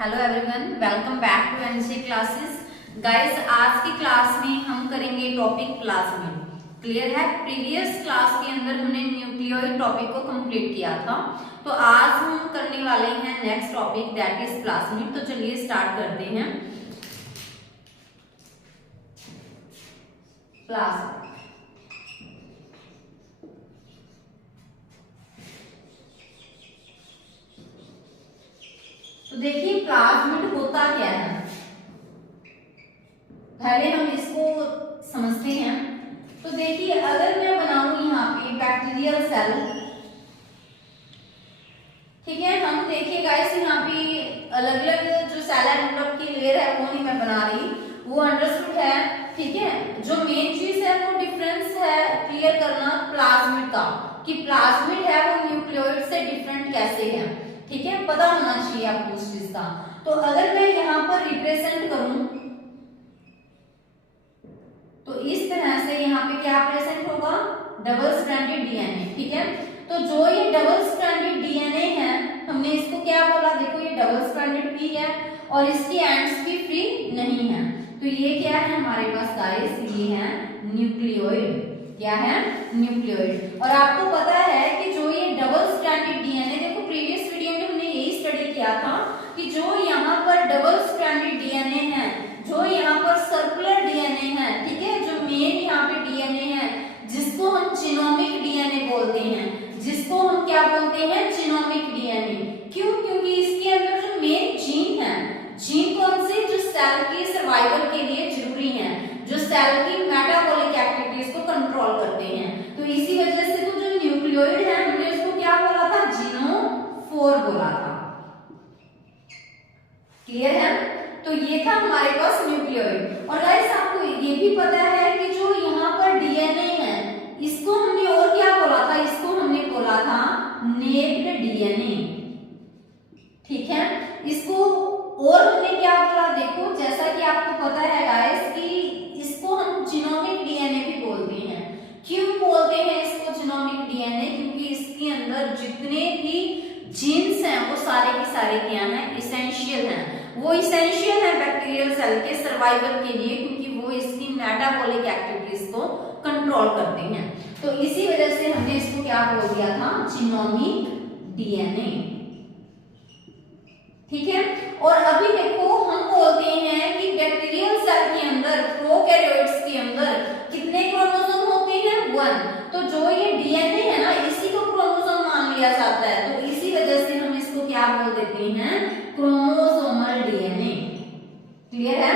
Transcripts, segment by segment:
Hello everyone, welcome back to NC classes. Guys, आज की class में हम करेंगे टॉपिक प्लाज्मिड। क्लियर है? प्रीवियस क्लास के अंदर हमने न्यूक्लियोइड टॉपिक को कंप्लीट किया था, तो आज हम करने वाले हैं next topic, that is plasmid. तो चलिए स्टार्ट करते हैं। प्लाज्मिड तो देखिए, प्लाज्मिड होता क्या है, पहले हम इसको समझते हैं। तो देखिए, अगर मैं बनाऊं यहाँ पे बैक्टीरियल सेल, ठीक है, हम देखिए गाइस यहाँ पे अलग अलग जो सेल एनवलप की लेयर है वो नहीं मैं बना रही, वो अंडरस्टूड है। ठीक है, जो मेन चीज है वो डिफरेंस है क्लियर करना प्लाज्मिड का, कि प्लाज्मिड है वो न्यूक्लियोइड से डिफरेंट कैसे है। ठीक है, पता होना चाहिए आपको उस चीज का। तो अगर मैं यहाँ पर रिप्रेजेंट करूं तो इस तरह से यहाँ पे क्या प्रेजेंट होगा, डबल स्ट्रैंडेड डीएनए। ठीक है, तो जो ये डबल स्ट्रैंडेड डीएनए है, हमने इसको क्या बोला, देखो ये डबल स्ट्रैंडेड भी है और इसकी एंड्स भी फ्री नहीं है। तो ये क्या है हमारे पास गाइस, ये है न्यूक्लियोइड। क्या है? न्यूक्लियोइड। और आपको पता है कि जो ये डबल स्ट्रैंडेड डीएनए, देखो प्रीवियस वीडियो में हमने यही स्टडी किया था कि जो यहाँ पर डबल स्ट्रैंडेड डीएनए है, जो यहाँ पर सर्कुलर डीएनए है, ठीक है, जो मेन यहाँ पे डीएनए है जिसको हम जीनोमिक डीएनए बोलते हैं, जिसको हम क्या बोलते हैं, जीनोमिक डीएनए। क्यों? क्योंकि इसके अंदर जो मेन जीन है, जीन कौन से, जो सेल की सर्वाइवल के लिए जरूरी है, जो सेल की मेटाबॉलिक एक्टिविटीज को कंट्रोल करते हैं। तो इसी वजह से तो जो न्यूक्लियोइड है, हमने उसको क्या बोला था, जीनोफोर बोला था। क्लियर है? तो ये था हमारे पास न्यूक्लियोइड। और गाइस, आपको ये भी पता है कि जो यहाँ पर डीएनए है, इसको हमने और क्या बोला था, इसको हमने बोला था नेक्ड डीएनए। ठीक है, इसको और हमने क्या बोला, देखो जैसा कि आपको पता है गाइस कि इसको हम जीनोमिक डीएनए भी बोलते हैं। क्यों बोलते हैं इसको जीनोमिक डीएनए? क्योंकि इसके अंदर जितने भी जीन्स हैं वो सारे के सारे क्या हैं, इसेंशियल हैं। वो इसेंशियल है बैक्टीरियल सेल के सर्वाइवल के लिए, क्योंकि वो इसकी मेटाबॉलिक एक्टिविटीज को कंट्रोल करते हैं। तो इसी वजह से हमने इसको क्या बोल दिया था, जीनोमिक डीएनए। ठीक है, और अभी देखो हम बोलते हैं कि बैक्टीरियल सेल के अंदर, प्रोकैरियोट्स के अंदर कितने क्रोमोसोम होते हैं, 1। तो जो ये डीएनए है ना, इसी को क्रोमोसोम मान लिया जाता है। तो इसी वजह से हम इसको क्या बोल देते हैं, क्रोमोसोमल डीएनए। क्लियर है?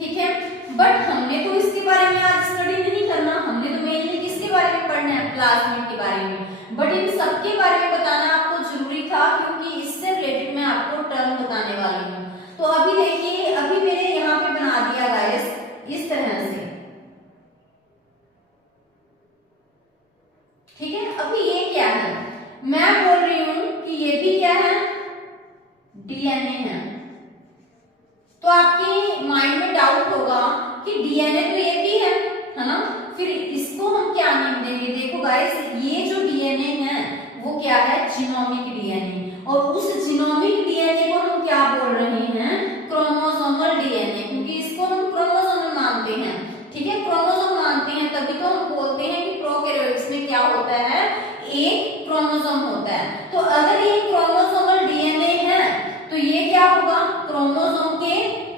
ठीक है, बट हमने तो इसके बारे में आज स्टडी नहीं करना, हमने तो मेनली किसके बारे में पढ़ना है, प्लाज्मिड के बारे में। बट इन सबके बारे में बताना आपको जरूरी था, क्योंकि इससे रिलेटेड मैं आपको टर्म बताने वाली हूँ। तो अभी देखिए, अभी मैंने यहाँ पे बना दिया गाइस इस तरह से। ठीक है, अभी ये क्या है, मैं बोल रही हूं कि ये भी क्या है, डीएनए है। तो आपके माइंड में डाउट होगा कि डीएनए तो ये भी है ना, फिर इसको हम क्या नाम देंगे। देखो गाइस, ये जो डीएनए है वो क्या है, जीनोमिक डीएनए। और उस जीनोमिक डीएनए को हम क्या बोल रहे हैं, क्रोमोसोमल डीएनए, क्योंकि इसको हम क्रोमोसोम मानते हैं। ठीक है, क्रोमोसोम मानते हैं तभी तो हम बोलते हैं कि प्रोकैरियोट्स में क्या होता है, एक क्रोमोसोम होता है। तो अगर ये क्रोमोसोमल डीएनए है तो ये क्या होगा, क्रोमोसोम के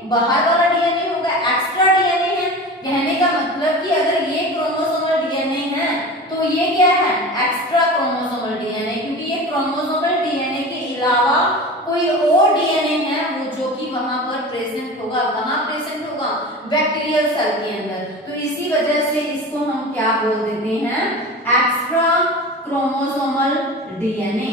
बाहर वाला डीएनए होगा, एक्स्ट्रा डीएनए है। कहने का मतलब कि अगर ये क्रोमोसोमल डीएनए है तो ये क्या है, एक्स्ट्रा क्रोमोसोमल डीएनए, क्योंकि ये क्रोमोसोमल डीएनए के अलावा कोई और डीएनए है वो जो कि वहां पर प्रेजेंट होगा। कहां प्रेजेंट होगा, बैक्टीरियल सेल के अंदर। तो इसी वजह से इसको हम क्या बोल देते हैं, एक्स्ट्रा क्रोमोसोमल डीएनए।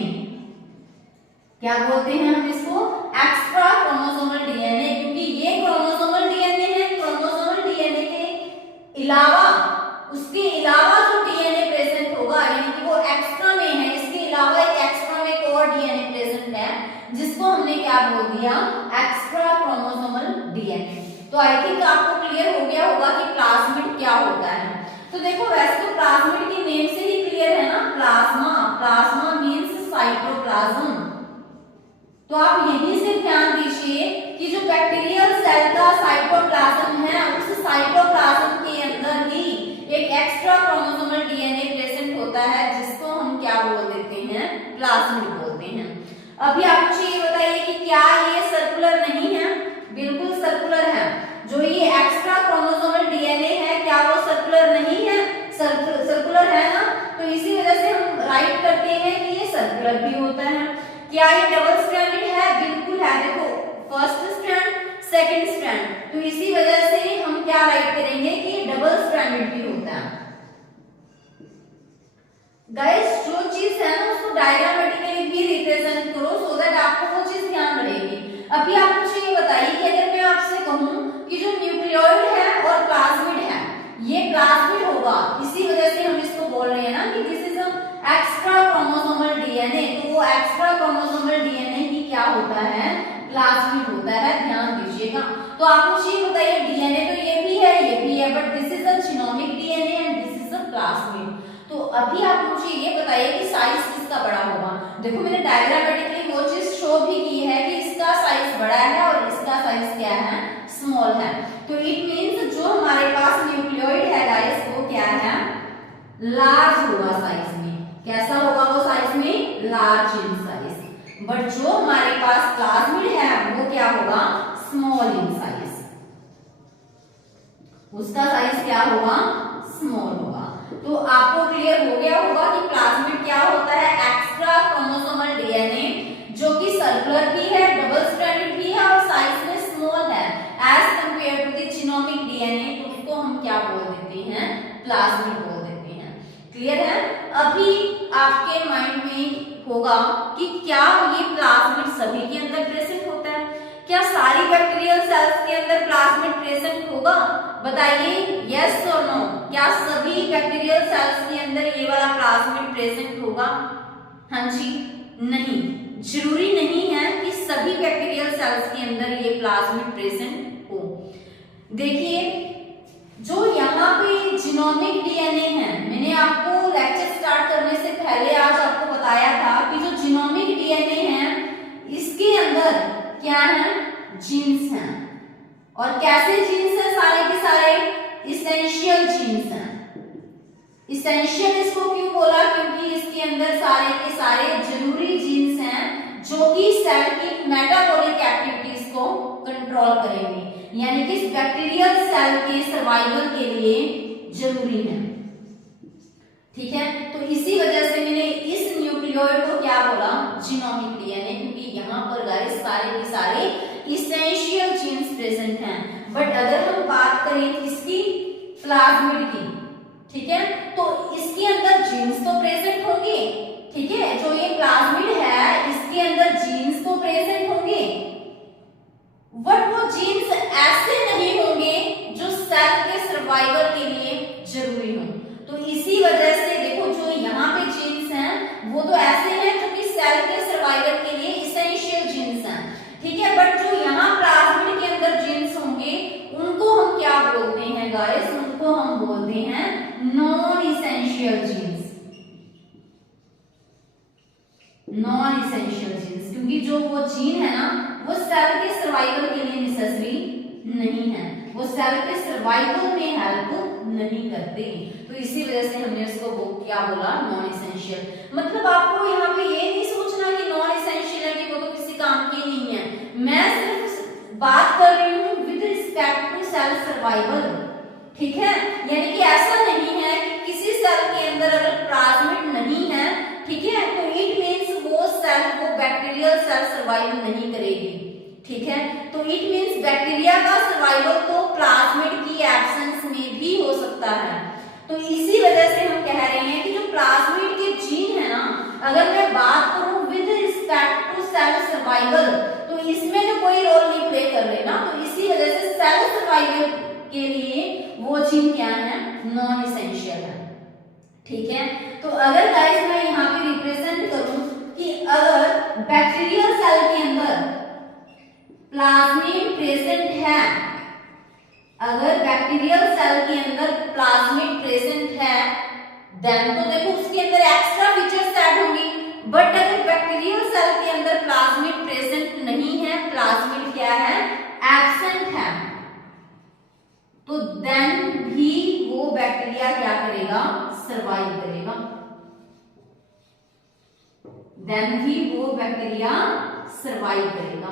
क्या बोलते हैं हम इसको, एक्स्ट्रा क्रोमोसोमल डीएनए, क्योंकि ये क्रोमोसोमल डीएनए है। क्रोमोसोमल डीएनए के अलावा, उसके अलावा जो डीएनए प्रेजेंट होगा, यानी कि वो एक्स्ट्रा में है, इसके अलावा एक एक्स्ट्रा में एक और डीएनए प्रेजेंट है, जिसको हमने क्या बोल दिया, एक्स्ट्रा क्रोमोसोमल डीएनए। तो आई थिंक आपको क्लियर हो गया होगा कि प्लाज्मिड क्या होता है। तो देखो, वैसे तो प्लाज्मिड की नेम से ही क्लियर है ना, plasma. Plasma means cytoplasm. Cytoplasm है, उस साइटोप्लाज्म के अंदर ही एक एक्स्ट्रा क्रोमोसोमल डीएनए प्रेजेंट होता है, जिसको हम क्या बोल देते हैं, प्लाज्मिड बोलते हैं। अभी आप मुझे ये बताइए कि क्या ये सर्कुलर नहीं है? बिल्कुल सर्कुलर है। जो ये एक्स्ट्रा क्रोमोसोमल डीएनए है, क्या वो सर्कुलर नहीं है? सर्कुलर है ना, तो इसी वजह से हम राइट करते हैं कि ये सर्कुलर भी होता है। क्या ये डबल स्ट्रैंडेड है? बिल्कुल है। देखो, फर्स्ट स्ट्रैंड, सेकंड स्ट्रैंड, तो इसी वजह से हम क्या राइट करेंगे कि ये डबल स्ट्रैंडेड भी होता है। गाइस, जो चीज है ना उसको डायग्रामेटिकली भी रिप्रेजेंट करो, सो दैट आपको वो चीज ध्यान रहेगी। अभी आप मुझे ये बताइए कि अगर मैं आपसे कहूं कि जो न्यूक्लियोइड है और प्लाज्मिड है, ये प्लाज्मिड होगा, इसी वजह से हम इसको बोल रहे हैं ना कि this is extra chromosomal DNA, तो वो एक्स्ट्रा क्रोमोसोमल डीएनए ही क्या होता है, प्लाज्मिड होता है। ध्यान दीजिएगा। तो आप मुझे ये बताइए, डीएनए तो ये भी है, but this is a genomic DNA and this is a plasmid. तो अभी आप मुझे ये बताइए कि साइज किसका बड़ा होगा? देखो, मैंने डायग्रामेटिकली वो चीज शो भी की है कि इसका साइज बड़ा है और इसका साइज क्या है, स्मॉल है। तो इट मींस जो हमारे पास न्यूक्लियोइड है गाइस, वो क्या है, लार्ज होगा साइज में। कैसा होगा वो साइज में? Large in size. बट जो हमारे पास प्लाज्मिड है वो क्या होगा, स्मॉल इन साइज। उसका साइज क्या होगा, स्मॉल होगा। तो आपको क्लियर हो गया होगा कि प्लाज्मिड क्या होता है, एक्स्ट्रा क्रोमोसोमल डीएनए जो कि सर्कुलर भी है, डबल स्ट्रैंडेड भी है और साइज में स्मॉल है as compare to the genomic DNA, तो उसको हम क्या बोल देते हैं, प्लाज्मिड बोल देते हैं। क्लियर है? अभी आपके माइंड में होगा कि क्या ये प्लाज्मिड सभी के अंदर प्रेजेंट होता है? क्या सारी बैक्टीरियल सेल्स के अंदर प्लाज्मिड प्रेजेंट होगा? बताइए, यस और नो। क्या सभी बैक्टीरियल सेल्स के अंदर ये वाला प्लाज्मिड प्रेजेंट होगा? हाँ जी, नहीं, जरूरी नहीं है कि सभी बैक्टीरियल सेल्स के अंदर ये प्लाज्मिड प्रेजेंट हो। देखिए, जो यहाँ पे जीनोमिक डीएनए है, मैंने आपको लेक्चर स्टार्ट करने से पहले आज आपको बताया था कि जो जीनोमिक डीएनए है, इसके अंदर क्या है, जीन्स हैं। और कैसे जीन्स हैं? सारे के सारे इसेंशियल जीन्स हैं। इसेंशियल इसको क्यों बोला? क्योंकि इसके अंदर सारे के सारे जरूरी जीन्स हैं जो कि सेल की मेटाबॉलिक एक्टिविटीज को कंट्रोल करेंगे, यानी कि बैक्टीरियल सेल के सर्वाइवल के लिए जरूरी है। ठीक है, तो इसी वजह से मैंने इस न्यूक्लियोइड को क्या बोला, जीनोमिक डीएनए, क्योंकि यहाँ पर गाइस सारे के सारे इसेंशियल जीन्स प्रेजेंट हैं। बट अगर हम बात करें इसकी, प्लाज्मिड की, ठीक है, तो इसके अंदर जीन्स तो प्रेजेंट होंगे। ठीक है, जो ये प्लाज्मिड है इसके अंदर जीन्स तो प्रेजेंट होंगे, बट वो जीन्स ऐसे नहीं होंगे जो सेल के सर्वाइवल के लिए जरूरी हो। तो इसी वजह से देखो, जो यहाँ पे जीन्स हैं वो तो ऐसे हैं जो कि सेल के सर्वाइवल के लिए इसेंशियल जीन्स हैं। ठीक है, बट जो यहाँ प्लाज्मिड के अंदर जीन्स होंगे उनको हम क्या बोलते हैं गाइस, उनको हम बोलते हैं non essential genes. Non essential genes, क्योंकि जो वो जीन है ना, वो सेल के सर्वाइवल के लिए नेसेसरी नहीं है, वो सेल के सर्वाइवल में हेल्प नहीं करते। तो इसी वजह से हमने इसको क्या बोला, नॉन इसेंशियल। मतलब आपको यहाँ पे ये नहीं सोचना कि नॉन इसेंशियल है कि वो तो किसी काम की नहीं है। मैं सिर्फ बात कर रही हूँ with respect to cell survival. ठीक है, यानी कि ऐसा नहीं है कि किसी सेल के अंदर अगर प्लाज्मिड नहीं है, ठीक है, तो इट मींस वो सेल, वो बैक्टीरियल सेल सर्वाइव नहीं करेगी। ठीक है, तो इट मींस बैक्टीरिया का सर्वाइवल तो प्लाज्मिड की एब्सेंस में भी हो सकता है। तो इसी वजह से हम कह रहे हैं कि जो प्लाज्मिड के जीन है ना, अगर मैं बात करूं with respect to cell survival, तो इसमें जो कोई रोल नहीं प्ले कर रहे ना, तो इसी वजह से सेल सर्वाइवल के लिए वो जीन क्या है, नॉन इसेंशियल है। ठीक है, तो अगर गाइस मैं यहाँ पे रिप्रेजेंट करूं कि अगर बैक्टीरियल सेल के अंदर प्लाज्मिड प्रेजेंट है, अगर बैक्टीरियल सेल के अंदर प्लाज्मिड प्रेजेंट है, देन तो देखो उसके अंदर एक्स्ट्रा फीचर्स ऐड होंगी। बट अगर बैक्टीरियल सेल के अंदर प्लाज्मिड प्रेजेंट नहीं है, प्लाज्मिड क्या है, एब्सेंट है, सर्वाइव करेगा, देन ही वो बैक्टीरिया सर्वाइव करेगा।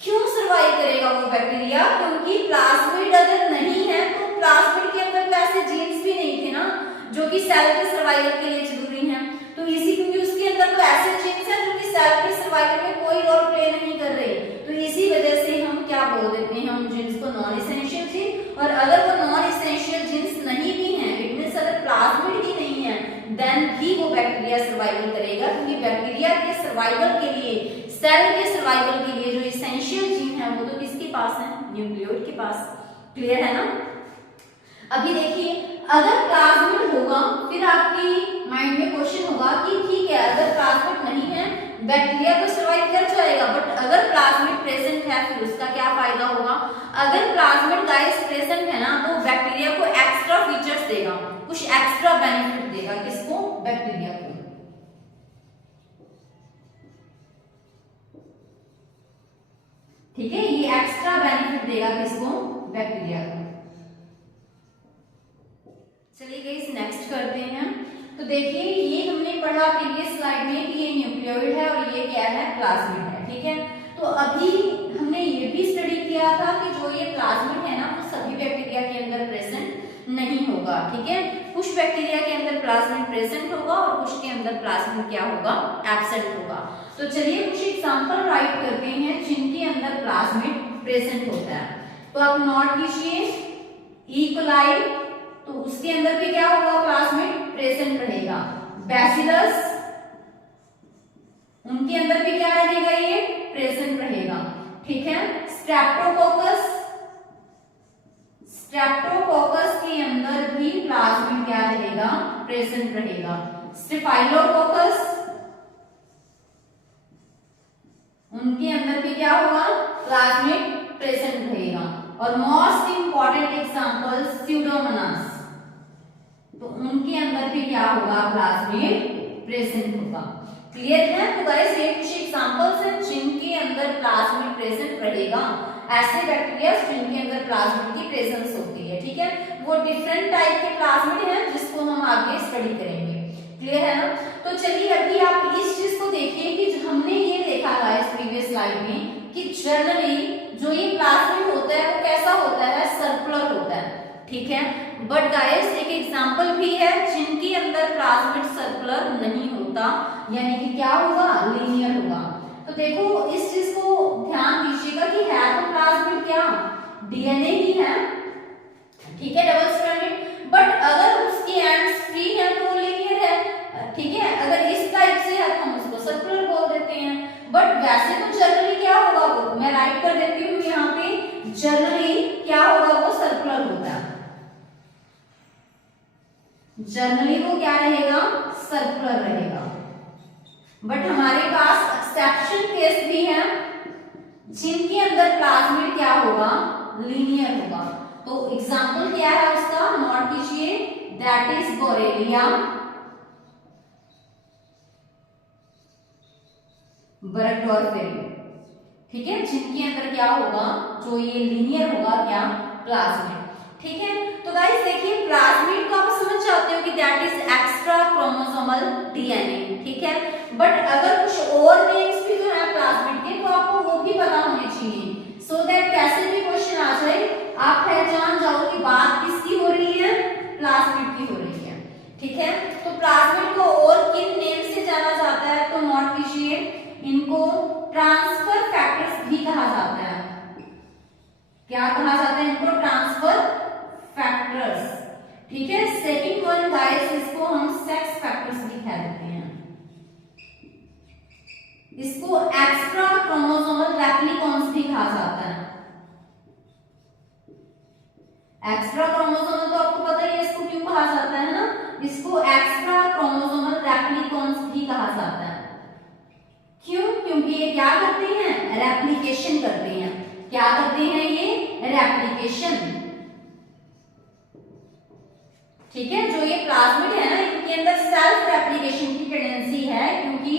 क्यों सर्वाइव करेगा वो बैक्टीरिया? क्योंकि प्लाज्मिड अगर नहीं है तो प्लाज्मिड के अंदर तो ऐसे जीन्स भी नहीं थे ना जो कि सेल के सर्वाइवल के लिए जरूरी हैं। तो इसी क्योंकि उसके अंदर तो ऐसे जीन्स हैं जो कि सेल के सर्वाइवल में कोई रोल प्ले नहीं कर रहे, तो इसी वजह से हम क्या बोल देते हैं, हम जीन्स को नॉन एसेंशियल जीन। और अगर वो नॉन एसेंशियल जीन्स नहीं भी हैं, इट मींस अगर प्लाज्मिड ही नहीं है, देन भी वो बैक्टीरिया सर्वाइवल करेगा, क्योंकि बैक्टीरिया के सर्वाइवल के लिए, सेल के सर्वाइवल के लिए जो एसेंशियल जीन है वो तो किसके पास है, न्यूक्लियोइड के पास। क्लियर है ना? अभी देखिए, अगर प्लाज्मिड होगा, फिर आपकी माइंड में क्वेश्चन होगा कि ठीक है, अगर प्लाज्मिड नहीं है बैक्टीरिया तो सर्वाइव कर जाएगा, बट अगर प्लाज्मिड प्रेजेंट है फिर उसका क्या फायदा होगा? अगर प्लाज्मिड गाइस प्रेजेंट है ना तो बैक्टीरिया को एक्स्ट्रा फीचर्स देगा, कुछ एक्स्ट्रा बेनिफिट देगा। किसको? बैक्टीरिया को। ठीक है, ये एक्स्ट्रा बेनिफिट देगा किसको? बैक्टीरिया को। चलिए गाइस नेक्स्ट करते हैं। तो देखिए, ये हमने पढ़ा प्रीवियस स्लाइड में कि ये न्यूक्लियोइड है और ये क्या है? प्लाज्मिड है। ठीक है, तो अभी हमने ये भी स्टडी किया था कि जो ये प्लाज्मिड है ना वो सभी बैक्टीरिया के अंदर प्रेजेंट नहीं होगा। ठीक है, कुछ बैक्टीरिया के अंदर प्लाज्मिड प्रेजेंट होगा और कुछ के अंदर प्लाज्मिड क्या होगा? एब्सेंट होगा। तो चलिए कुछ एग्जांपल राइट करते हैं जिनके अंदर प्लाज्मिड प्रेजेंट होता है। तो आप नोट कीजिए, ई कोलाई, तो उसके अंदर भी क्या होगा? प्लाज्मिड प्रेजेंट रहेगा। बैसिलस, उनके अंदर भी क्या रहेगा? ये प्रेजेंट रहेगा। ठीक है, स्ट्रेप्टोकोकस, स्ट्रेप्टोकोकस के अंदर भी प्लाज्मिड क्या रहेगा? प्रेजेंट रहेगा। स्टेफाइलोकोकस, उनके अंदर भी क्या होगा? प्लाज्मिड प्रेजेंट रहेगा। और मोस्ट इंपॉर्टेंट एग्जांपल स्यूडोमोनास, तो उनके अंदर भी क्या होगा? प्लाज्मिड प्रेजेंट होगा। क्लियर है? तो गाइस ये कुछ एग्जांपल्स हैं जिनके अंदर प्लाज्मिड प्रेजेंट रहेगा, ऐसे बैक्टीरिया जिनके अंदर प्लाज्मिड की प्रेजेंस होती है। ठीक है, वो डिफरेंट टाइप के प्लाज्मिड हैं जिसको हम आगे स्टडी करेंगे। क्लियर है ना? तो चलिए अभी आप इस चीज को देखिए कि हमने ये देखा था इस प्रीवियस स्लाइड में कि जनरली जो ये प्लाज्मिड होता है वो कैसा होता है? सर्कुलर होता है। ठीक है, बट गाइस एक एग्जांपल भी है जिनके अंदर प्लाज्मिड सर्कुलर नहीं होता, यानी कि क्या होगा? लीनियर होगा। तो देखो इस चीज को ध्यान दीजिएगा कि है तो प्लाज्मिड क्या? डीएनए ही है। ठीक है, डबल स्ट्रैंडेड, बट अगर उसकी एंड्स फ्री है तो वो लीनियर है। ठीक है, अगर इस टाइप से है तो हम उसको सर्कुलर बोल देते हैं, बट वैसे तो जनरली क्या होगा? वो मैं राइट कर देती हूँ यहाँ पे, जनरली क्या होगा? वो सर्कुलर होता है। जनरली वो क्या रहेगा? सर्कुलर रहेगा। बट हमारे पास एक्सेप्शन केस भी है जिनके अंदर प्लाज्मिड क्या होगा? लीनियर होगा। तो एग्जांपल क्या है उसका? नोट कीजिए, दैट इज बोरेलिया, बरगडोरफेरी। ठीक है, जिनके अंदर क्या होगा? जो ये लीनियर होगा क्या? प्लाज्मिड। ठीक है, तो गाइस देखिए प्लाज्मिड को आप समझ जाते हो कि that is extra chromosomal DNA. ठीक है, बट अगर कुछ और नेम्स भी जो है प्लाज्मिड के तो आपको वो भी पता होने चाहिए, सो दैट कैसे भी क्वेश्चन आ जाए आप पहचान जाओ कि बात किसकी हो रही है? प्लाज्मिड की हो रही है। ठीक है, तो प्लाज्मिड को और किन नेम से जाना जाता है? तो नोट कीजिए, इनको ट्रांसफर फैक्टर्स भी कहा जाता है। क्या कहा जाता है इनको? Transfer factors. ठीक है, सेकंड वन गाइस इसको हम सेक्स फैक्टर्स भी कह देते हैं। इसको एक्स्ट्रा क्रोमोसोमल रेप्लिकॉन्स भी कहा जाता है। एक्स्ट्रा क्रोमोसोमल तो आपको पता ही है इसको क्यों कहा जाता है ना? इसको एक्स्ट्रा क्रोमोसोमल रेप्लिकॉन्स भी कहा जाता है। क्यों? क्योंकि ये क्या करते हैं? रेप्लिकेशन करते हैं। क्या करते हैं ये? रेप्लिकेशन। ठीक है, जो ये प्लाज्मिड है ना इनके अंदर सेल्फ रेप्लिकेशन की टेंडेंसी है, क्योंकि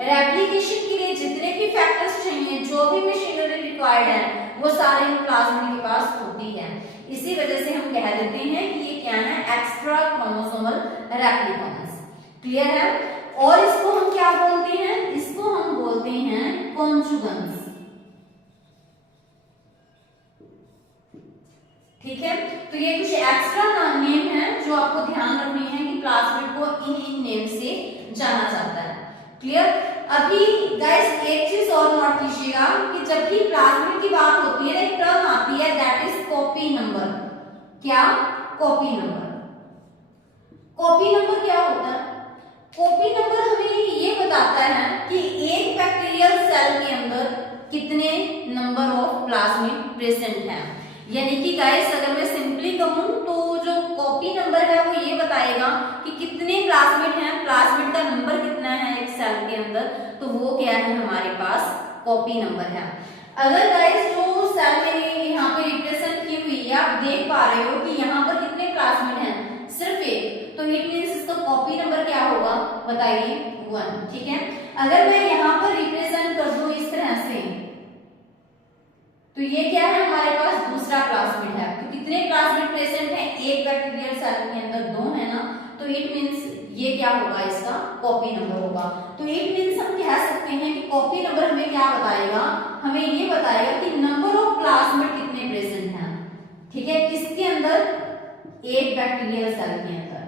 रेप्लिकेशन के लिए जितने भी फैक्टर्स चाहिए, जो भी मशीनरी रिक्वायर्ड है, वो सारे इन प्लाज्मिड के पास होती है। इसी वजह से हम कह देते हैं कि ये क्या है? Extra chromosomal रेप्लिकन्स। क्लियर है? और इसको हम क्या बोलते हैं? इसको हम बोलते हैं कॉन्जुगन्स। ठीक है, तो ये कुछ एक्स्ट्रा नेम है जो आपको ध्यान रखने हैं कि प्लाज्मिड को इन नेम से जाना जाता है। क्लियर? अभी गाइस एक चीज और नोट कीजिएगा कि जब भी प्लाज्मिड की बात होती है एक टर्म आती है दैट इज कॉपी नंबर। क्या? Copy number. कॉपी नंबर क्या होता है? कॉपी नंबर हमें ये बताता है कि एक बैक्टीरियल सेल के अंदर कितने नंबर ऑफ प्लाज्मिड प्रेजेंट हैं। यानी कि गाइस अगर मैं सिंपली कहूं तो जो कॉपी नंबर है वो ये बताएगा कि कितने प्लाज्मिड हैं, प्लाज्मिड का नंबर कितना है एक सेल के अंदर, तो वो क्या है हमारे पास कॉपी नंबर है। अगर गाइस जो सेल मेरी यहाँ पे रिप्रेजेंट की हुई है आप देख पा रहे हो कि यहाँ पर कितने प्लाज्मिड हैं, सिर्फ एक, तो इट मींस इसका कॉपी नंबर क्या होगा बताइए? 1। ठीक है, अगर मैं यहाँ पर रिप्रेजेंट कर दूं इस तरह से तो ये क्या है हमारे पास दूसरा प्लाज्मिड है। तो कितने प्लाज्मिड प्रेजेंट हैं एक बैक्टीरियल सेल के अंदर? 2 है ना, तो इट मींस ये क्या होगा इसका कॉपी नंबर होगा। तो इट मींस हम कह सकते हैं कि कॉपी नंबर हमें क्या बताएगा? हमें ये बताएगा कि नंबर ऑफ प्लाज्मिड कितने प्रेजेंट हैं। ठीक है, किसके अंदर? एक बैक्टीरियल सेल के अंदर।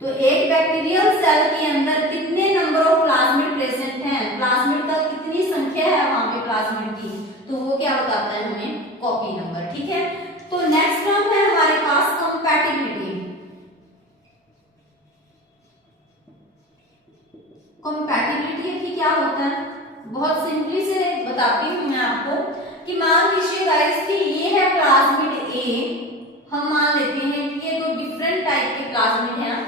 तो एक बैक्टीरियल सेल के अंदर कितने नंबर ऑफ प्लाज्मिड प्रेजेंट हैं, प्लाज्मिड का कितनी संख्या है वहां पे प्लाज्मिड की, तो वो क्या बताता है हमें? Copy number. ठीक है, तो नेक्स्ट टर्म है हमारे पास कंपैटिबिलिटी। कंपैटिबिलिटी भी क्या होता है? बहुत सिंपली से बताती हूँ मैं आपको कि मान लीजिए गाइस कि ये है प्लाज्मिड ए, हम मान लेते हैं कि ये दो डिफरेंट टाइप के प्लाज्मिड हैं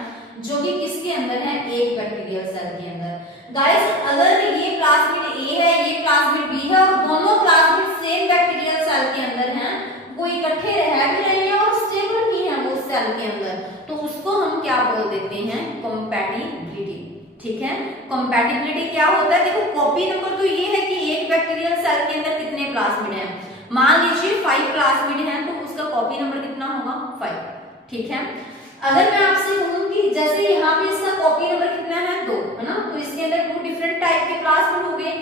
जो कि किसके अंदर है? एक बैक्टीरियल सेल के अंदर। गाइस अगर ये प्लाज्मिड ए है, ये प्लाज्मिड बी है और दोनों प्लाज्मिड सेम बैक्टीरियल सेल के अंदर हैं, वो इकट्ठे रह भी रहे हैं और स्टेबल भी हैं वो सेल के अंदर, तो उसको हम क्या बोल देते हैं? कंपैटिबिलिटी। ठीक है, कंपैटिबिलिटी क्या होता है? देखो कॉपी नंबर तो ये है कि एक बैक्टीरियल सेल के अंदर कितने प्लाज्मिड हैं। मान लीजिए 5 प्लाज्मिड हैं तो उसका कॉपी नंबर कितना होगा? 5। ठीक है, अगर मैं आपसे कहूं कि जैसे यहाँ पे इसका कॉपी नंबर कितना है? 2 है ना, तो इसके अंदर 2 डिफरेंट टाइप के प्लाज्मिड हो गए।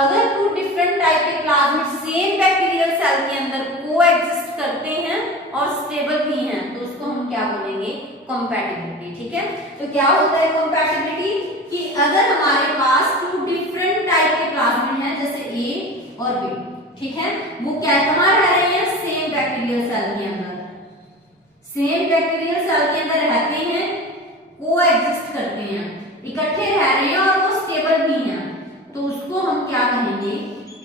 अगर 2 डिफरेंट टाइप के प्लाज्मिड सेम बैक्टीरियल सेल के अंदर कोएग्जिस्ट करते हैं और स्टेबल भी हैं तो उसको हम क्या बोलेंगे? कंपैटिबिलिटी। ठीक है, तो क्या होता है कंपैटिबिलिटी? कि अगर हमारे पास 2 डिफरेंट टाइप के प्लाज्मिड हैं जैसे ए और बी, ठीक है, वो क्या कहाँ रह रहे हैं? सेम बैक्टीरियल सेल के अंदर, सेम बैक्टीरियल सेल के अंदर रहते हैं, कोएग्जिस्ट करते हैं, इकट्ठे रह रहे हैं और वो स्टेबल भी हैं, तो उसको हम क्या कहेंगे?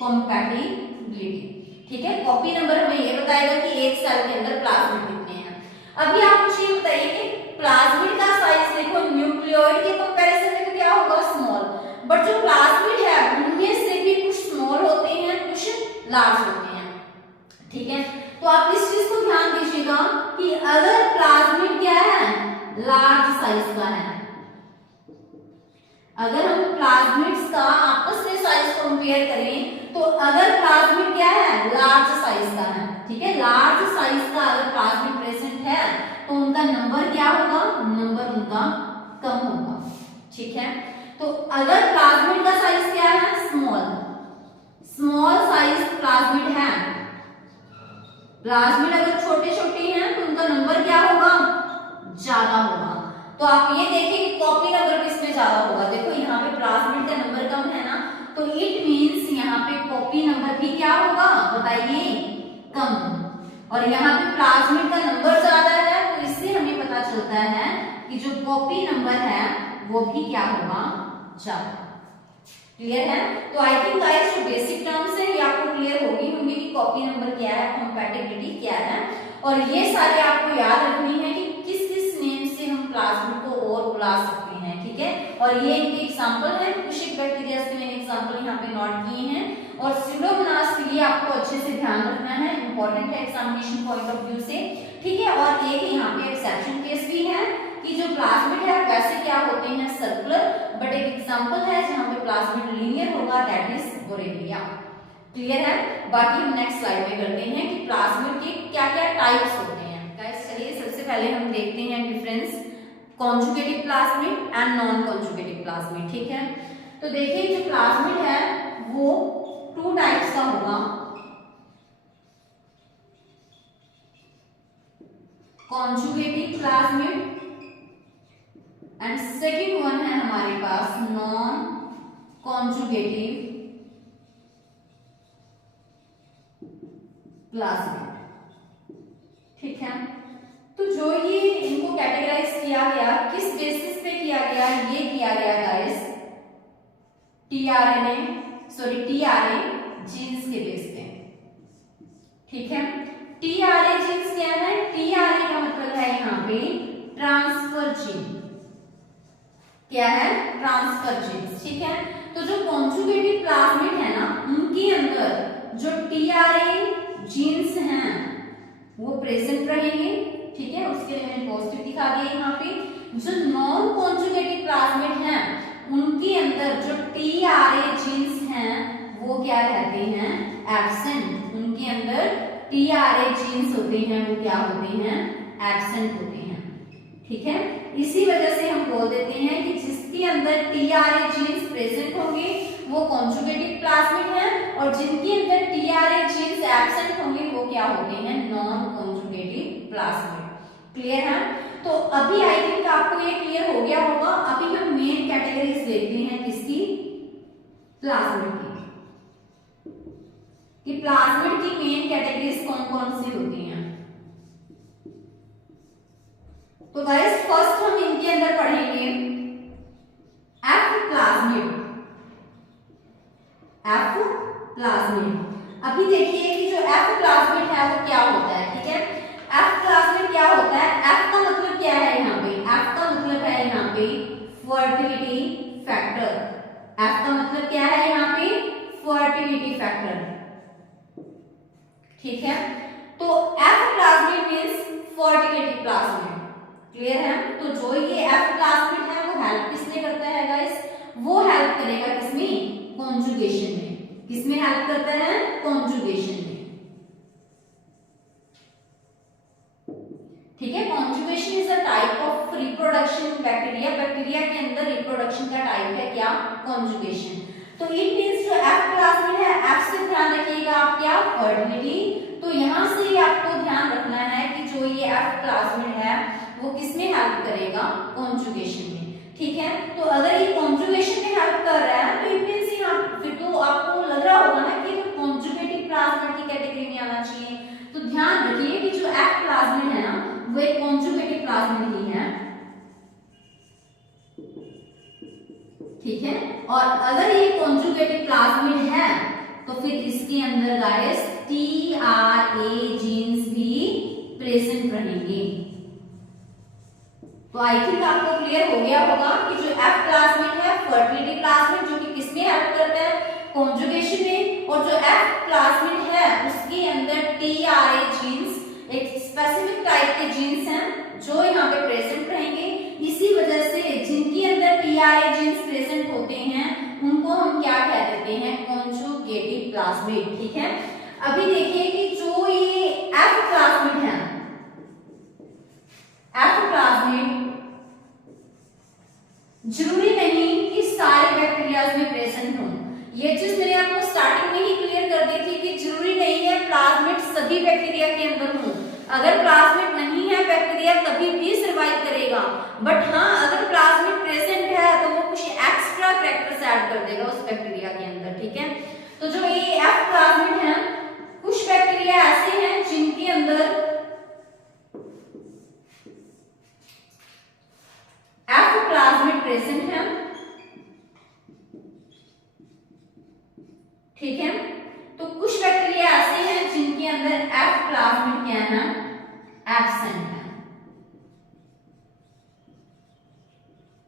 कंपैटिबिलिटी। ठीक है, कॉपी नंबर हमें ये बताएगा कि एक सेल के अंदर प्लाज्मिड कितने हैं। अभी आप मुझे ये बताइए कि प्लाज्मिड का साइज देखो न्यूक्लियोइड के कंपैरिजन में क्या होगा? स्मॉल, बट जो प्लाज्मिड है उनमें से भी कुछ स्मॉल होते हैं कुछ लार्ज होते हैं। ठीक है, तो आप इस चीज को ध्यान दीजिएगा कि अगर प्लाज्मिड क्या है? लार्ज साइज का है, अगर हम प्लाज्मिड्स का आपस में साइज कंपेयर करें तो अगर प्लाज्मिड क्या है? लार्ज साइज का है, ठीक है, लार्ज साइज का अगर प्लाज्मिड प्रेजेंट है तो उनका नंबर क्या होगा? नंबर उनका कम होगा। ठीक है, तो अगर प्लाज्मिड का साइज क्या है? स्मॉल, स्मॉल साइज प्लाज्मिड है, प्लाज्मिड अगर छोटे छोटे हैं तो उनका नंबर क्या होगा? ज्यादा होगा। तो आप ये देखिए कि कॉपी नंबर किसमें ज्यादा होगा? देखो यहाँ पे प्लाज्मिड का नंबर कम है ना, तो इट मींस यहाँ पे कॉपी नंबर भी क्या होगा बताइए? कम। और यहाँ पे प्लाज्मिड का नंबर ज्यादा है तो इससे हमें पता चलता है कि जो कॉपी नंबर है वो भी क्या होगा? ज्यादा। क्लियर है? तो आई थिंक गाइस जो बेसिक टर्म्स है ये आपको क्लियर होगी होंगी कि कॉपी नंबर क्या है, कंपैटिबिलिटी क्या है, और ये सारे आपको याद रखनी है कि किस किस नेम से हम प्लाज्मिड को और बुला सकते हैं। ठीक है, और ये इनके एग्जांपल है, कुछ बैक्टीरिया के मैंने एग्जांपल यहाँ पे नोट किए हैं, और स्यूडोमोनास के लिए आपको अच्छे से ध्यान रखना है, इंपॉर्टेंट है एग्जामिनेशन पॉइंट ऑफ व्यू से। ठीक है, और एक यहाँ पे एक्सेप्शन केस भी है कि जो प्लाज्मिड है वैसे क्या होते हैं? सर्कुलर, बट एक एग्जांपल है जहां पे प्लाज्मिड लीनियर होगा, दैट इज बोरेलिया। क्लियर है? बाकी हम नेक्स्ट स्लाइड में करते हैं कि प्लाज्मिड के क्या क्या टाइप्स होते हैं। गाइस चलिए सबसे पहले हम देखते हैं difference conjugative plasmid and non conjugative plasmid, ठीक है। तो देखिए जो प्लाज्मिड है वो 2 टाइप्स का होगा, conjugative plasmid and second one है हमारे पास नॉन कॉन्जुगेटिव प्लाज्मिड, ठीक है। तो जो ये इनको कैटेगराइज किया गया किस बेसिस पे किया गया, ये किया गया गाइस टीआरए जीन्स के बेस पे, ठीक है। टीआरए जीन्स क्या है, टीआरए का मतलब है यहाँ पे ट्रांसफर जीन, क्या है, ट्रांसफर जीन्स, ठीक है। तो जो कॉन्जुगेटिव प्लाज्मिड है ना उनके अंदर जो टीआरए जीन्स हैं वो प्रेजेंट रहेंगे, ठीक है। उसके लिए मैंने पॉजिटिव दिखा दिया यहाँ पे। जो नॉन कॉन्जुगेटिव प्लाज्मिड हैं उनके अंदर जो टीआरए जीन्स हैं वो क्या रहते हैं, एब्सेंट। उनके अंदर टीआरए जीन्स होते हैं वो क्या होते हैं, एब्सेंट होते हैं, ठीक है। इसी वजह से हम बोल देते हैं कि जिसके अंदर टीआरए जीन्स प्रेजेंट होंगे वो कॉन्जुगेटिव प्लाज्मिड है, और जिनके अंदर टीआरए जीन्स एब्सेंट होंगे वो क्या होते हैं, नॉन कॉन्जुगेटिव प्लाज्मिड। क्लियर है। तो अभी आई थिंक आपको ये क्लियर हो गया होगा। अभी हम मेन कैटेगरीज देखते हैं किसकी, प्लाज्मिड की, कि प्लाज्मिड की मेन कैटेगरीज कौन कौन सी होती हैं। तो गाइस फर्स्ट हम इनके अंदर पढ़ेंगे एफ प्लाज्मिड। एफ प्लाज्मिड, अभी देखिए कि जो एफ प्लाज्मिड है वो क्या होता है, ठीक है। एफ प्लाज्मिड क्या होता है, एफ का मतलब क्या है यहाँ पे, एफ का मतलब है यहाँ पे फर्टिलिटी फैक्टर। एफ का मतलब क्या है यहाँ पे, फर्टिलिटी फैक्टर, ठीक है। तो F plasmid means fertility plasmid, clear है। तो जो ये एफ प्लाज्मिड है वो हेल्प किसमें करता है गाइस, वो हेल्प करेगा किसमें, कॉन्जुगेशन में। किसमें हेल्प करता है, कॉन्जुगेशन में, ठीक है। Conjugation is a type of reproduction bacteria. Bacteria के अंदर रिप्रोडक्शन का टाइप है क्या, कॉन्जुगेशन। तो इट मींस जो एफ प्लाज्मिड है, एफ से ध्यान रखिएगा आप क्या, फर्टिलिटी। तो यहां से ही आपको ध्यान रखना है कि जो ये एफ प्लाज्मिड है वो किसमें हेल्प करेगा, कॉन्जुगेशन में, ठीक है। तो अगर ये कॉन्जुगेशन में हेल्प कर रहा है तो इट मींस यहाँ फिर तो आपको लग रहा होगा ना कि कॉन्जुगेटिव प्लाज्मिड की कैटेगरी में आना चाहिए। तो ध्यान रखिए कि जो एफ प्लाज्मिड है ना वो एक कॉन्जुगेटिव प्लाज्मिड ही है, ठीक है। और अगर ये कॉन्जुगेटिव प्लाज्मिड है तो फिर इसके अंदर गाइस टीआरए जीन्स भी प्रेजेंट रहेंगे। तो आई थिंक आपको क्लियर हो गया होगा कि जो एफ प्लाज्मिड है फर्टिलिटी प्लाज्मिड, जो कि किसमें हेल्प करता है, कॉन्जुगेशन में। और जो एफ प्लाज्मिड है उसके अंदर टीआरए जीन्स, एक स्पेसिफिक टाइप के जीन्स हैं जो यहाँ पे प्रेजेंट रहेंगे। इसी वजह से जिनके अंदर टीआरए जीन्स प्रेजेंट होते हैं उनको हम क्या कह देते हैं, कॉन्जुगेटिव प्लाज्मिड, ठीक है। अभी देखिए कि जो ये एफ प्लाज्मिड है, एफ प्लाज्मिड जरूरी नहीं कि सारे बैक्टीरियाज में प्रेजेंट हो। ये चीज मैंने आपको स्टार्टिंग में ही क्लियर कर दी थी कि जरूरी नहीं है प्लाज्मिड सभी बैक्टीरिया के अंदर हो। अगर प्लाज्मिड नहीं है बैक्टीरिया कभी भी सर्वाइव करेगा, बट हाँ अगर प्लाज्मिड प्रेजेंट है तो वो कुछ एक्स्ट्रा कैरेक्टर्स ऐड कर देगा उस बैक्टीरिया के अंदर, ठीक है। तो जो ये एफ प्लाज्मिड है, कुछ बैक्टीरिया ऐसे हैं जिनके अंदर एफ प्लाज्मिड प्रेजेंट है, ठीक है। तो कुछ बैक्टीरिया ऐसे हैं जिनके अंदर एफ प्लाज्मिड क्या है, एब्सेंट है।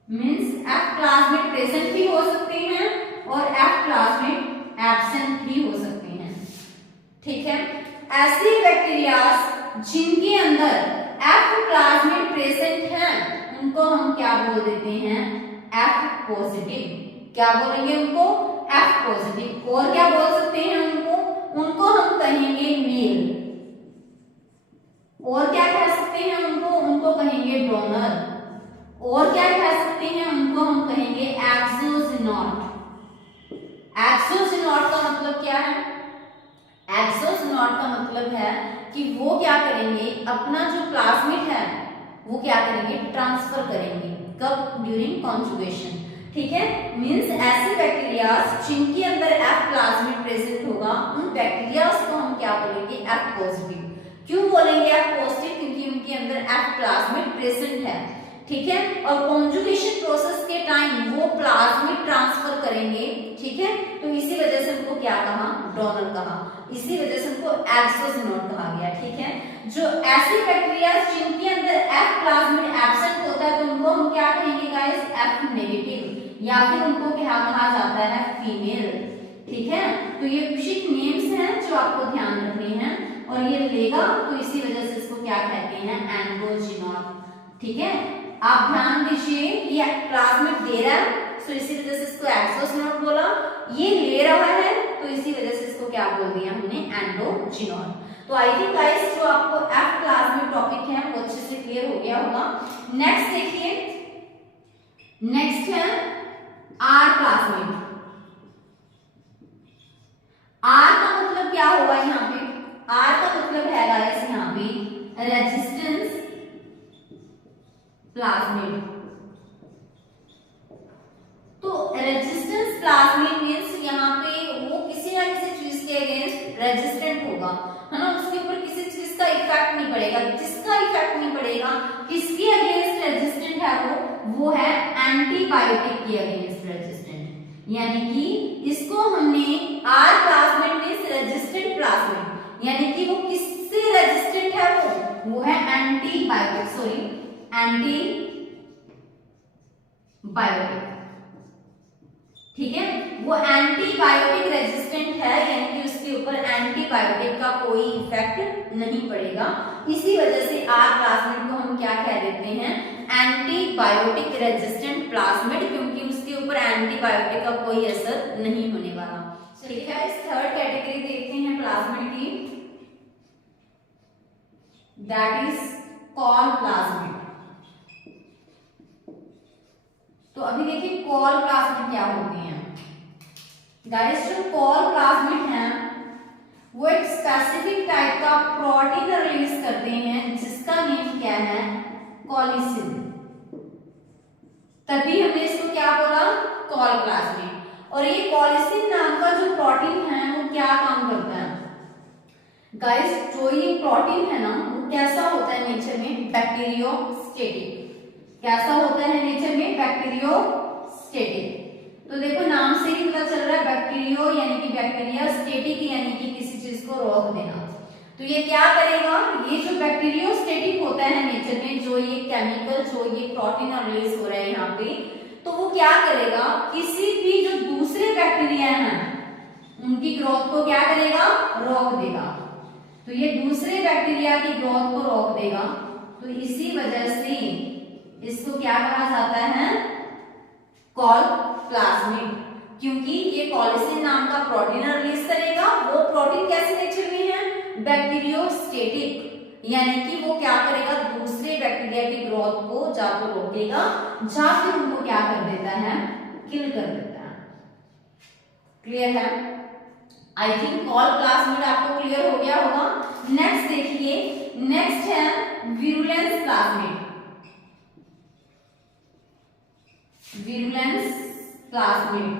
मींस एफ प्लाज्मिड प्रेजेंट भी हो सकते हैं और एफ प्लाज्मिड एब्सेंट भी हो सकते हैं, ठीक है। ऐसे बैक्टीरियाज जिनके अंदर एफ प्लाज्मिड प्रेजेंट है उनको हम क्या बोल देते हैं, एफ पॉजिटिव। क्या बोलेंगे उनको, एफ पॉजिटिव। और क्या बोल सकते हैं उनको हम कहेंगे मेल। और क्या कह सकते हैं उनको कहेंगे डोनर। अपना जो प्लाज्मिड है वो क्या करेंगे, ट्रांसफर करेंगे। कब? During conjugation. ठीक है, मींस ऐसे बैक्टीरियाज जिनके अंदर F प्लाज्मिड प्रेजेंट होगा, उन बैक्टीरियाज को हम क्या बोलेंगे, F पॉजिटिव। क्यों बोलेंगे F पॉजिटिव? क्योंकि उनके अंदर F प्लाज्मिड प्रेजेंट है। ठीक है, और कॉन्जुगेशन प्रोसेस के टाइम वो प्लाज्मिड ट्रांसफर करेंगे। ठीक है, तो इसी वजह से उनको क्या कहा, डोनर कहा। इसी वजह से उनको एक्सोसिनोट कहा गया। ठीक है, जो ऐसे बैक्टीरिया जिनके अंदर F प्लाज्मिड एब्सेंट होता है तो उनको हम क्या कहेंगे गाइस, F नेगेटिव, या फिर उनको क्या कहा जाता है, फीमेल। ठीक है, तो ये कुछ नेम्स हैं जो आपको ध्यान रखने हैं, और ये लेगा तो इसी वजह से इसको क्या कहते हैं, एंड्रोजिनोट। ठीक है, आप ध्यान दीजिए, ये प्लाज्मिड दे रहा है तो इसी वजह से इसको एक्सोसिनोट बोला, ये ले रहा है तो इसी वजह से इसको क्या बोल दिया हमने, एंड्रोजिनोट। तो आई थिंक गाइस जो आपको F प्लाज्मिड टॉपिक है वो अच्छे से क्लियर हो गया होगा। नेक्स्ट देखिए, नेक्स्ट है R प्लाज्मिड। R का मतलब क्या होगा यहाँ पे, R का मतलब है गाइस यहाँ पे रेजिस्टेंस प्लाज्मिड। तो रेजिस्टेंस प्लाज्मिड मींस यहाँ पे वो किसी ना किसी चीज के अगेंस्ट रेजिस्टेंट होगा, है ना, उसके ऊपर किसी चीज का इफेक्ट नहीं पड़ेगा। जिसका इफेक्ट नहीं पड़ेगा, किसके अगेंस्ट रेजिस्टेंट है वो है एंटीबायोटिक के अगेंस्ट रेजिस्टेंट। यानी कि इसको हमने R plasmid means resistant plasmid, यानी कि वो किससे रेजिस्टेंट है, वो है एंटीबायोटिक, सॉरी एंटीबायोटिक। ठीक है, वो एंटीबायोटिक रेजिस्टेंट है, यानी कि उसके ऊपर एंटीबायोटिक का कोई इफेक्ट नहीं पड़ेगा। इसी वजह से R प्लाज्मिड को हम क्या कह देते हैं, एंटीबायोटिक रेजिस्टेंट प्लाज्मिड, क्योंकि उसके ऊपर एंटीबायोटिक का कोई असर नहीं होने वाला। ठीक है, इस थर्ड कैटेगरी देखते हैं प्लाज्मिड की, दैट इज कॉल प्लाज्मिड। तो अभी देखिए कॉल प्लाज्मिड क्या होते हैं गाइस। जो कॉल प्लाज्मिड है वो एक स्पेसिफिक टाइप का प्रोटीन रिलीज करते हैं जिसका नेम क्या है, कॉलिसिन। तभी हमने इसको क्या बोला, कॉल प्लाज्मिड। और ये कॉलिसिन नाम का जो प्रोटीन है वो क्या काम करता है गाइस, जो ये प्रोटीन है ना वो कैसा होता है नेचर में, बैक्टीरियोस्टेटिक। कैसा होता है नेचर में, बैक्टीरियोस्टेटिक। तो देखो नाम से ही पता चल रहा है, बैक्टीरियो यानी कि बैक्टीरिया, स्टेटिक यानी कि किसी चीज को रोक देना। तो ये क्या करेगा, ये जो बैक्टीरियोस्टेटिक होता है नेचर में, जो ये केमिकल, जो ये प्रोटीन रिलीज हो रहा है यहाँ पे, तो वो क्या करेगा, किसी भी जो दूसरे बैक्टीरिया हैं उनकी ग्रोथ को क्या करेगा, रोक देगा। तो ये दूसरे बैक्टीरिया की ग्रोथ को रोक देगा। तो इसी वजह से इसको क्या कहा जाता है, कॉल प्लाज्मिड, क्योंकि ये कॉलिसिन नाम का प्रोटीन रिलीज करेगा। वो प्रोटीन कैसे नेचर में है, बैक्टीरियोस्टेटिक, यानी कि वो क्या करेगा, दूसरे बैक्टीरिया की ग्रोथ को जा तो रोकेगा, जा फिर उनको क्या कर देता है, किल कर देता है। क्लियर है? आई थिंक कॉल प्लाज्मिड आपको क्लियर हो गया होगा। नेक्स्ट देखिए, नेक्स्ट है विरुलेंस प्लाज्मिड। विरुलेंस प्लाज्मिड,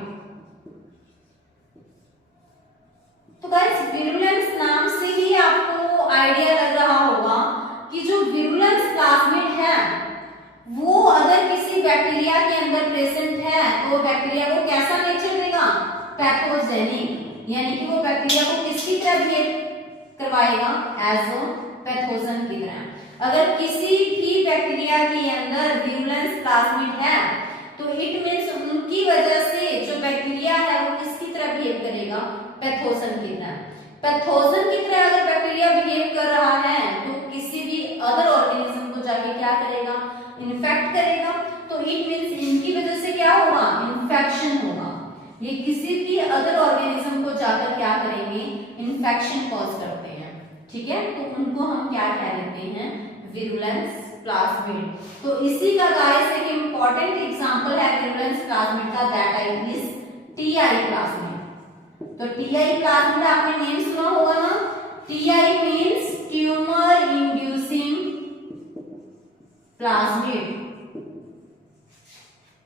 तो गाइस विरुलेंस नाम से ही आपको आइडिया लग रहा होगा कि जो विरुलेंस प्लाज्मिड है वो अगर किसी बैक्टीरिया के अंदर प्रेजेंट है तो बैक्टीरिया को कैसा नेचर देगा, पैथोजेनिक, यानी कि वो बैक्टीरिया को किसकी तरह बिहेव करवाएगा, एज अ पैथोजन की तरह। अगर किसी भी बैक्टीरिया के अंदर विरुलेंस प्लाज्मिड है तो इट मींस उनकी वजह से जो बैक्टीरिया है वो किसकी तरह बिहेव करेगा, पैथोजन की तरह। पैथोजन की तरह अगर बैक्टीरिया बिहेव कर रहा है तो किसी भी अदर ऑर्गेनिज्म को जाके क्या करेगा, इन्फेक्ट करेगा। तो इट मींस इनकी वजह से क्या होगा, इन्फेक्शन होगा। ये किसी भी अदर ऑर्गेनिज्म को जाकर क्या करेंगे, इन्फेक्शन कॉज करते हैं। ठीक है, तो उनको हम क्या कह देते हैं, विरुलेंस प्लाज्मिड। तो इसी का गाइस एक इंपॉर्टेंट एग्जांपल है विरुलेंस प्लाज्मिड का, दैट इज टीआई प्लाज्मिड। तो टीआई प्लाज्मिड आपने नेम सुना होगा ना, TI means tumour inducing plasmid.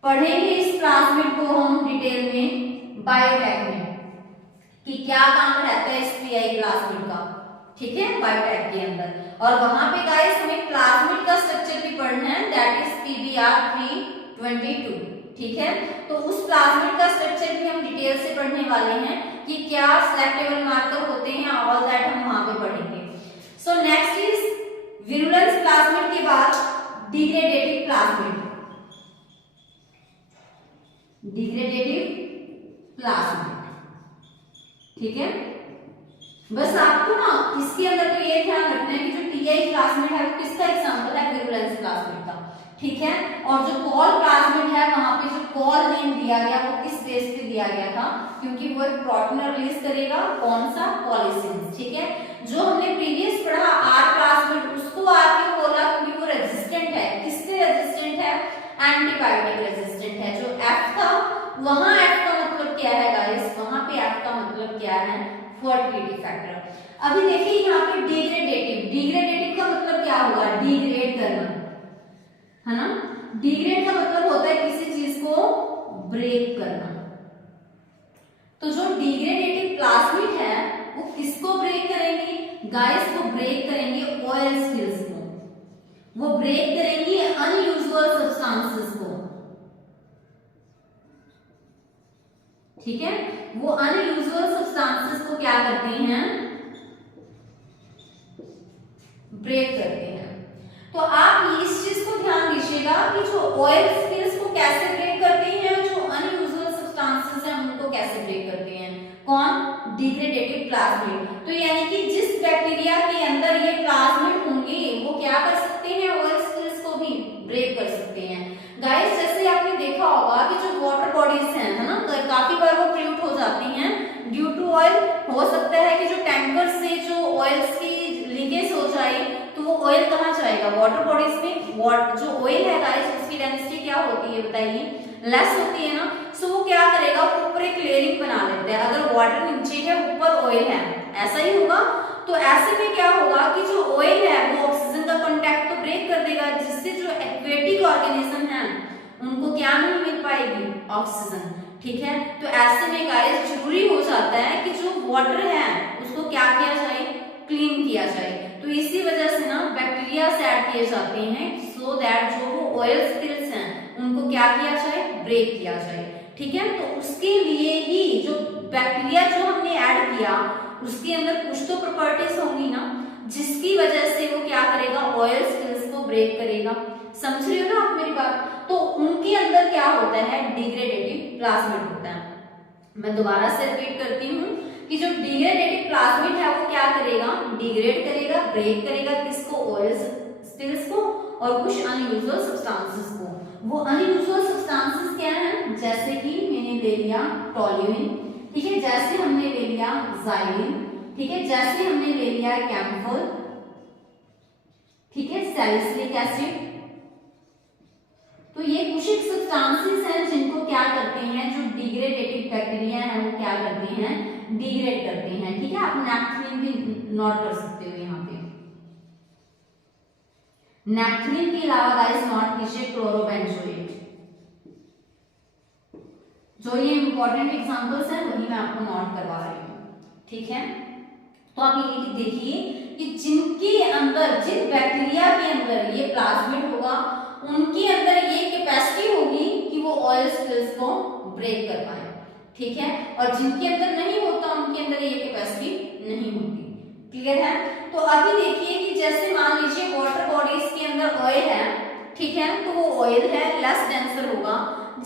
पढ़ेंगे इस प्लाज्मिड को हम डिटेल में बायोटेक में कि क्या काम रहता है इस पीआई प्लाज्मिड का, ठीक है, बायोटेक के अंदर। और वहां पे गाइस हमें प्लाज्मिड का स्ट्रक्चर भी पढ़ना है, दैट इज PBr 322, ठीक है। तो उस प्लाज्मिड का स्ट्रक्चर भी हम डिटेल से पढ़ने वाले हैं कि क्या सेलेक्टेबल मार्कर होते हैं, ऑल दैट हम वहां पे पढ़ेंगे। So next is virulence plasmid के बाद डिग्रेडेटिव प्लाज्मिड। डिग्रेडेटिव प्लाज्मिड, ठीक है। बस आपको ना इसके अंदर तो ये ध्यान रखना है कि जो टीआई प्लाज्मिड है वो किसका एग्जांपल है, विरुलेंस प्लाज्मिड का, ठीक है। और जो कॉल प्लाज्मिड है वहां पे जो कॉल नेम दिया गया वो किस बेस पे दिया गया था, क्योंकि वो एक प्रोटीन रिलीज करेगा, कौन सा, कॉलिसिन्स, ठीक है। जो हमने प्रीवियस पढ़ा आर प्लाज्मिड, उसको आर क्यों बोला, क्योंकि वो रेजिस्टेंट है, किससे रेजिस्टेंट है, एंटीबायोटिक रेजिस्टेंट है। जो एफ था वहां एफ का मतलब क्या है गाइस, वहां पे एफ का मतलब क्या है, फर्टिलिटी फैक्टर। अभी देखिए यहाँ पे डिग्रेडेटिव, डिग्रेडेटिव का मतलब क्या होगा, डिग्रेड करना, है ना। डिग्रेड का मतलब होता है किसी चीज को ब्रेक करना। तो जो डिग्रेडेटिव प्लाज्मिड है वो किसको ब्रेक करेंगे गाइस, वो ब्रेक करेंगे ऑयल स्पिल्स को, वो ब्रेक करेंगे अनयूजुअल सब्सटेंसेस को, ठीक है। वो अनयूजुअल सब्सटेंसेस को क्या करते हैं, ब्रेक करते हैं। तो आप इस चीज को ध्यान दीजिएगा कि जो ऑयल स्पिल्स को कैसे ब्रेक करते हैं, जो अनयूजुअल सब्सटेंसेस हैं उनको कैसे ब्रेक करते हैं, कौन, डिग्रेडेटिव प्लाज्मिड। तो यानी कि जिस बैक्टीरिया के अंदर ये प्लाज्मिड होंगे वो क्या कर सकते हैं, ऑयल स्पिल्स को भी ब्रेक कर सकते हैं। गाइस जैसे आपने देखा होगा कि जो वाटर बॉडीज हैं, है ना, काफी बार वो पोल्यूट हो जाती हैं ड्यू टू ऑयल। हो सकता है कि जो टैंकर से जो ऑयल्स की लीकेज हो जाए तो वो ऑयल कहाँ जाएगा, वाटर बॉडीज में। जो ऑयल है गाइस उसकी डेंसिटी क्या होती है बताइए, लेस होती है ना। सो वो क्या करेगा, ऊपर एक लेयरिंग बना लेता है। अगर वाटर नीचे है ऊपर ऑयल है, ऐसा ही होगा। तो ऐसे में क्या होगा कि जो ऑयल है वो ऑक्सीजन का कांटेक्ट तो ब्रेक कर देगा, जिससे जो एक्वेटिक ऑर्गेनिज्म है उनको क्या नहीं मिल पाएगी, ऑक्सीजन, ठीक है। तो ऐसे में गाइस जरूरी हो जाता है कि जो वाटर है उसको क्या किया जाए, क्लीन किया जाए। तो इसी वजह से ना बैक्टीरिया ऐड किए जाते हैं, सो दैट जो वो ऑयल स्पिल्स हैं उनको क्या किया जाए, ब्रेक किया जाए, ठीक है। तो उसके लिए ही जो बैक्टीरिया जो हमने ऐड किया उसके अंदर कुछ तो प्रॉपर्टीज होंगी ना, जिसकी वजह से वो क्या करेगा, ऑयल स्पिल्स को ब्रेक करेगा। समझ रहे हो ना आप मेरी बात। तो उनके अंदर क्या होता है, डिग्रेडेटिव प्लाज्मिड होता है। मैं दोबारा से रिपीट करती हूँ कि जो डिग्रेडेटिव प्लाज्मिड है वो क्या करेगा, डिग्रेड करेगा, ब्रेक करेगा किसको, ऑयल स्पिल्स को और कुछ अनयूजुअल सब्सटेंसेस को। वो अनयूजुअल सब्सटेंसेस क्या हैं, जैसे कि मैंने ले लिया टोल्यूइन, ठीक है, जैसे हमने ले लिया ज़ाइलिन, ठीक है, जैसे हमने ले लिया कैम्फर, ठीक है, सैलिसिलिक एसिड। तो ये कुछ एक सब्सटेंसेस हैं जिनको क्या करते हैं, जो डिग्रेडेटिव बैक्टीरिया है वो क्या करते हैं, डिग्रेड करते हैं, ठीक है। आप नैप्थलीन भी नोट कर सकते हो यहाँ पे। नैप्थलीन के अलावा गाइस नोट कीजिए क्लोरोबेंजोएट। जो ये इंपॉर्टेंट एग्जांपल्स हैं वही मैं आपको नोट करवा रही हूँ, ठीक है। तो आप ये देखिए कि जिनके अंदर, जिन बैक्टीरिया के अंदर ये प्लाज्मिड होगा उनके अंदर ये कैपेसिटी होगी कि वो ऑयल स्पिल्स को ब्रेक कर पाए, ठीक है। और जिनके अंदर नहीं होता उनके अंदर ये कैपेसिटी नहीं होती, क्लियर है। तो अभी देखिए कि जैसे मान लीजिए वाटर बॉडीज के अंदर ऑयल है, ठीक है, तो वो ऑयल है लेस डेंसर होगा,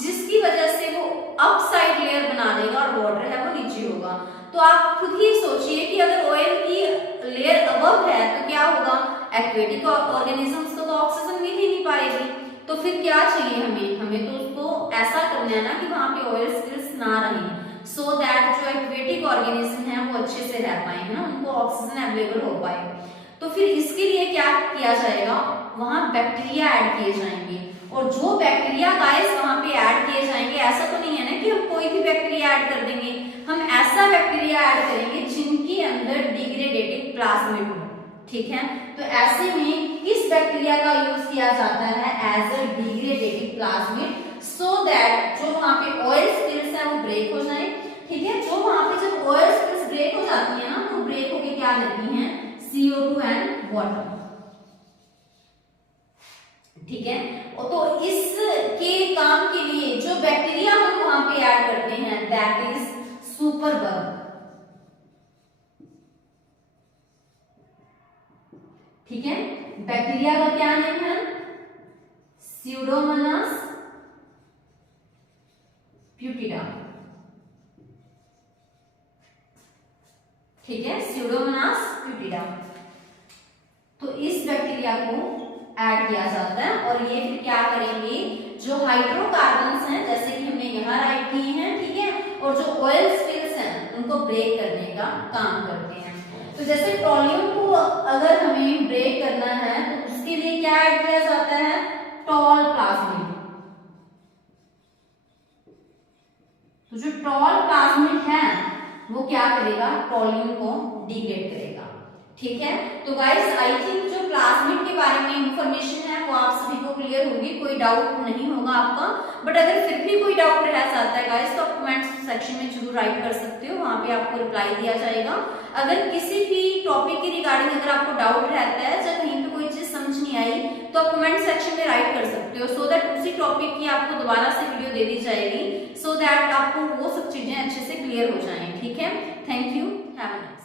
जिसकी वजह से वो अपसाइड लेयर बना देगा और वाटर है वो नीचे होगा। तो आप खुद ही सोचिए कि अगर ऑयल की लेयर अबव है तो क्या होगा, एक्वेटिक ऑर्गेनिजम्स को तो ऑक्सीजन मिल ही नहीं पाएगी। तो फिर क्या चाहिए हमें, हमें तो उसको ऐसा करना है ना कि वहां पे ऑयल स्पिल्स ना रहे, सो दैट जो एक्वेटिक ऑर्गेनिज्म है वो अच्छे से रह पाए, है ना, उनको ऑक्सीजन अवेलेबल हो पाए। तो फिर इसके लिए क्या किया जाएगा, वहां बैक्टीरिया ऐड किए जाएंगे। और जो बैक्टीरिया गाइस वहां पे ऐड किए जाएंगे, ऐसा तो नहीं है ना कि हम कोई भी बैक्टीरिया ऐड कर देंगे, हम ऐसा बैक्टीरिया ऐड करेंगे जिनके अंदर डिग्रेडेटिव प्लाज्मिड हो, ठीक है। तो ऐसे में किस बैक्टीरिया का यूज किया जाता है as a degradative plasmid, so that जो वहां पे ऑयल स्पिल्स है वो ब्रेक हो जाए। ठीक है, जो वहां पे जब ऑयल स्पिल्स ब्रेक हो जाती है ना, तो ब्रेक होके क्या देती हैं, CO2 एंड वाटर। ठीक है, तो इसके काम के लिए जो बैक्टीरिया हम वहां पे ऐड करते हैं दैट इज सुपरबग। ठीक है, बैक्टीरिया का क्या नेम है, स्यूडोमोनास प्यूटिडा। ठीक है, स्यूडोमोनास प्यूटिडा। तो इस बैक्टीरिया को ऐड किया जाता है और ये फिर क्या करेंगे, जो हाइड्रोकार्बन्स हैं जैसे कि हमने यहाँ राइट किए हैं, ठीक है, और जो ऑयल स्पिल्स हैं उनको ब्रेक करने का काम करते हैं। तो जैसे टॉल्यूम को अगर हमें ब्रेक करना है तो उसके लिए क्या ऐड किया जाता है, टॉल प्लाज्मिड। तो जो टॉल प्लाज्मिड है वो क्या करेगा, टॉल्यूम को डिग्रेड करेगा। ठीक है, तो गाइस आई थिंक जो प्लाज्मिड के बारे में इंफॉर्मेशन है वो आप सभी को क्लियर होगी, कोई डाउट नहीं होगा आपका। बट अगर फिर भी कोई डाउट रह जाता है गाइस तो आप कमेंट सेक्शन में जरूर राइट कर सकते हो, वहां पे आपको रिप्लाई दिया जाएगा। अगर किसी भी टॉपिक के रिगार्डिंग अगर आपको डाउट रहता है या कहीं पे कोई चीज समझ नहीं आई तो आप कमेंट सेक्शन में राइट कर सकते हो, सो दैट उसी टॉपिक की आपको दोबारा से वीडियो दे दी जाएगी, सो दैट आपको वो सब चीजें अच्छे से क्लियर हो जाएं। ठीक है, thank you, have a nice.